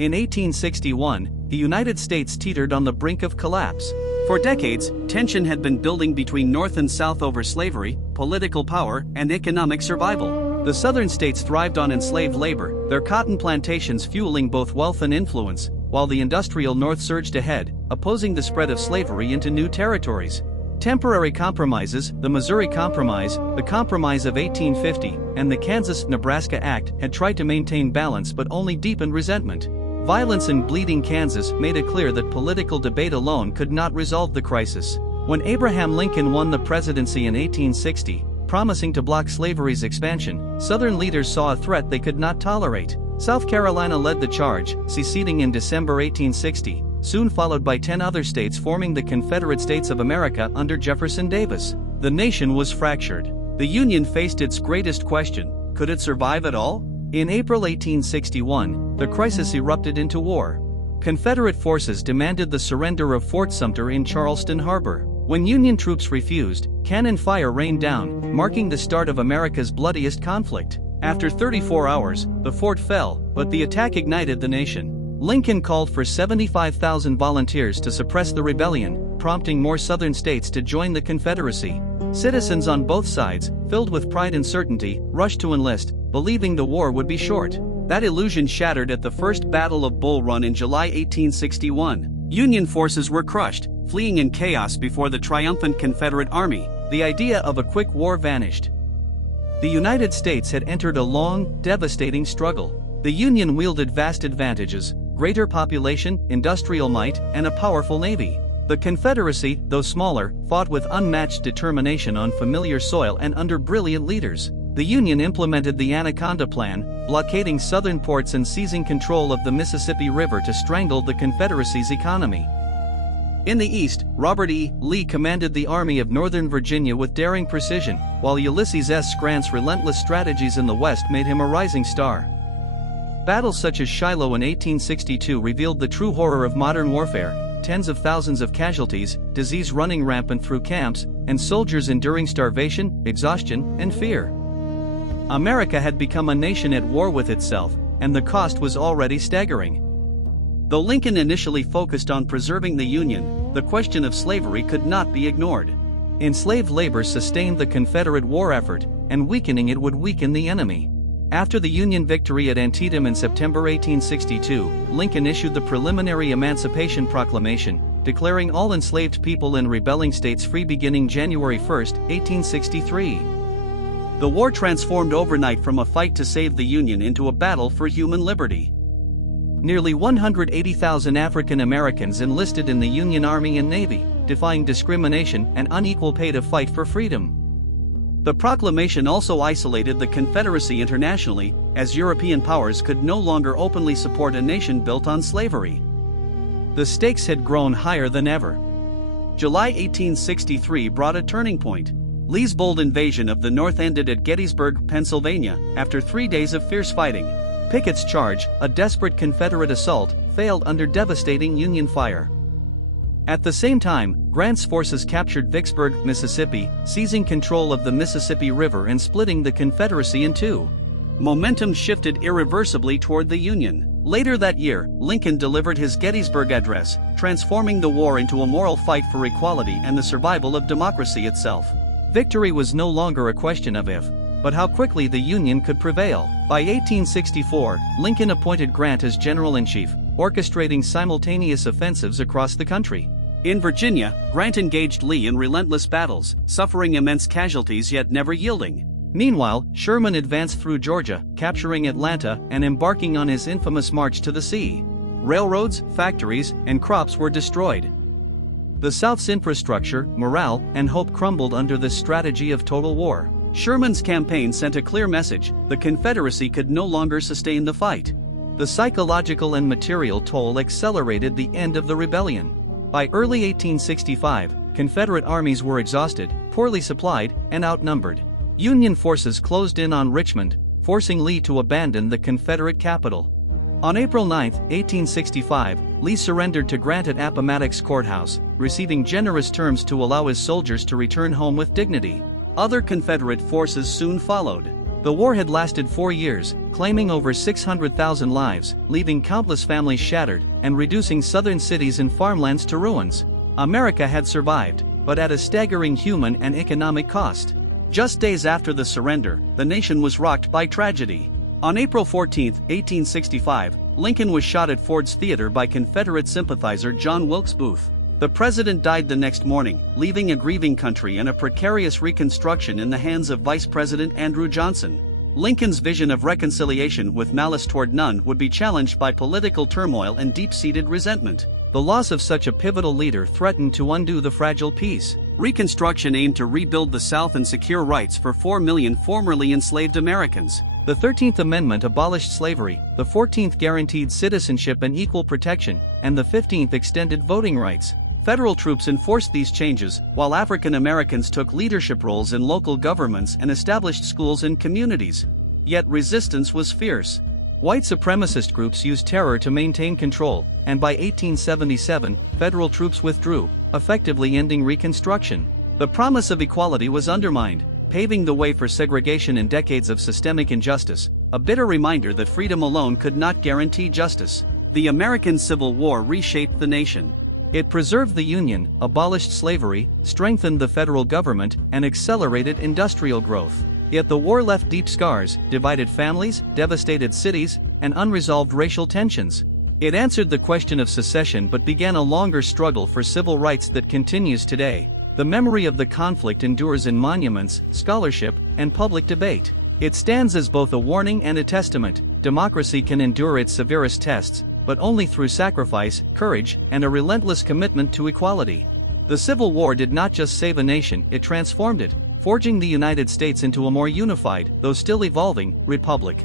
In 1861, the United States teetered on the brink of collapse. For decades, tension had been building between North and South over slavery, political power, and economic survival. The Southern states thrived on enslaved labor, their cotton plantations fueling both wealth and influence, while the industrial North surged ahead, opposing the spread of slavery into new territories. Temporary compromises, the Missouri Compromise, the Compromise of 1850, and the Kansas-Nebraska Act had tried to maintain balance but only deepened resentment. Violence in bleeding Kansas made it clear that political debate alone could not resolve the crisis. When Abraham Lincoln won the presidency in 1860, promising to block slavery's expansion, Southern leaders saw a threat they could not tolerate. South Carolina led the charge, seceding in December 1860, soon followed by 10 other states forming the Confederate States of America under Jefferson Davis. The nation was fractured. The Union faced its greatest question: could it survive at all? In April 1861, the crisis erupted into war. Confederate forces demanded the surrender of Fort Sumter in Charleston Harbor. When Union troops refused, cannon fire rained down, marking the start of America's bloodiest conflict. After 34 hours, the fort fell, but the attack ignited the nation. Lincoln called for 75,000 volunteers to suppress the rebellion, prompting more Southern states to join the Confederacy. Citizens on both sides, filled with pride and certainty, rushed to enlist, believing the war would be short. That illusion shattered at the First Battle of Bull Run in July 1861. Union forces were crushed, fleeing in chaos before the triumphant Confederate Army. The idea of a quick war vanished. The United States had entered a long, devastating struggle. The Union wielded vast advantages: greater population, industrial might, and a powerful navy. The Confederacy, though smaller, fought with unmatched determination on familiar soil and under brilliant leaders. The Union implemented the Anaconda Plan, blockading southern ports and seizing control of the Mississippi River to strangle the Confederacy's economy. In the East, Robert E. Lee commanded the Army of Northern Virginia with daring precision, while Ulysses S. Grant's relentless strategies in the West made him a rising star. Battles such as Shiloh in 1862 revealed the true horror of modern warfare: tens of thousands of casualties, disease running rampant through camps, and soldiers enduring starvation, exhaustion, and fear. America had become a nation at war with itself, and the cost was already staggering. Though Lincoln initially focused on preserving the Union, the question of slavery could not be ignored. Enslaved labor sustained the Confederate war effort, and weakening it would weaken the enemy. After the Union victory at Antietam in September 1862, Lincoln issued the preliminary Emancipation Proclamation, declaring all enslaved people in rebelling states free beginning January 1, 1863. The war transformed overnight from a fight to save the Union into a battle for human liberty. Nearly 180,000 African Americans enlisted in the Union Army and Navy, defying discrimination and unequal pay to fight for freedom. The proclamation also isolated the Confederacy internationally, as European powers could no longer openly support a nation built on slavery. The stakes had grown higher than ever. July 1863 brought a turning point. Lee's bold invasion of the North ended at Gettysburg, Pennsylvania, after 3 days of fierce fighting. Pickett's charge, a desperate Confederate assault, failed under devastating Union fire. At the same time, Grant's forces captured Vicksburg, Mississippi, seizing control of the Mississippi River and splitting the Confederacy in two. Momentum shifted irreversibly toward the Union. Later that year, Lincoln delivered his Gettysburg Address, transforming the war into a moral fight for equality and the survival of democracy itself. Victory was no longer a question of if, but how quickly the Union could prevail. By 1864, Lincoln appointed Grant as General-in-Chief, orchestrating simultaneous offensives across the country. In Virginia, Grant engaged Lee in relentless battles, suffering immense casualties yet never yielding. Meanwhile, Sherman advanced through Georgia, capturing Atlanta and embarking on his infamous march to the sea. Railroads, factories, and crops were destroyed. The South's infrastructure, morale, and hope crumbled under this strategy of total war. Sherman's campaign sent a clear message: the Confederacy could no longer sustain the fight. The psychological and material toll accelerated the end of the rebellion. By early 1865, Confederate armies were exhausted, poorly supplied, and outnumbered. Union forces closed in on Richmond, forcing Lee to abandon the Confederate capital. On April 9, 1865, Lee surrendered to Grant at Appomattox Courthouse, receiving generous terms to allow his soldiers to return home with dignity. Other Confederate forces soon followed. The war had lasted 4 years, claiming over 600,000 lives, leaving countless families shattered, and reducing southern cities and farmlands to ruins. America had survived, but at a staggering human and economic cost. Just days after the surrender, the nation was rocked by tragedy. On April 14, 1865, Lincoln was shot at Ford's Theater by Confederate sympathizer John Wilkes Booth. The president died the next morning, leaving a grieving country and a precarious reconstruction in the hands of Vice President Andrew Johnson. Lincoln's vision of reconciliation with malice toward none would be challenged by political turmoil and deep-seated resentment. The loss of such a pivotal leader threatened to undo the fragile peace. Reconstruction aimed to rebuild the South and secure rights for 4 million formerly enslaved Americans. The 13th Amendment abolished slavery, the 14th guaranteed citizenship and equal protection, and the 15th extended voting rights. Federal troops enforced these changes, while African Americans took leadership roles in local governments and established schools and communities. Yet resistance was fierce. White supremacist groups used terror to maintain control, and by 1877, federal troops withdrew, effectively ending Reconstruction. The promise of equality was undermined, paving the way for segregation and decades of systemic injustice, a bitter reminder that freedom alone could not guarantee justice. The American Civil War reshaped the nation. It preserved the Union, abolished slavery, strengthened the federal government, and accelerated industrial growth. Yet the war left deep scars, divided families, devastated cities, and unresolved racial tensions. It answered the question of secession but began a longer struggle for civil rights that continues today. The memory of the conflict endures in monuments, scholarship, and public debate. It stands as both a warning and a testament. Democracy can endure its severest tests, but only through sacrifice, courage, and a relentless commitment to equality. The Civil War did not just save a nation, it transformed it, forging the United States into a more unified, though still evolving, republic.